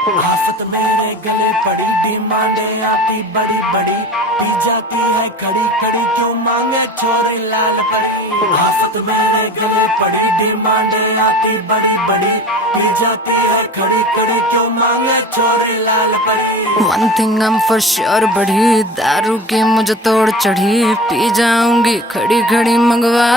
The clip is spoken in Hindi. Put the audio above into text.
आफत मेरे गले पड़ी, डिमांडे आती बड़ी बड़ी, पी जाती है खड़ी खड़ी, क्यों मांगे छोरी लाल परी। आफत मेरे गले पड़ी, डिमांडे आती बड़ी बड़ी, पी जाती है खड़ी खड़ी, क्यों मांगे छोरी लाल परी। One thing I'm for sure बढ़ी, दारू की मुझे तोड़ चढ़ी, पी जाऊंगी खड़ी खड़ी मंगवा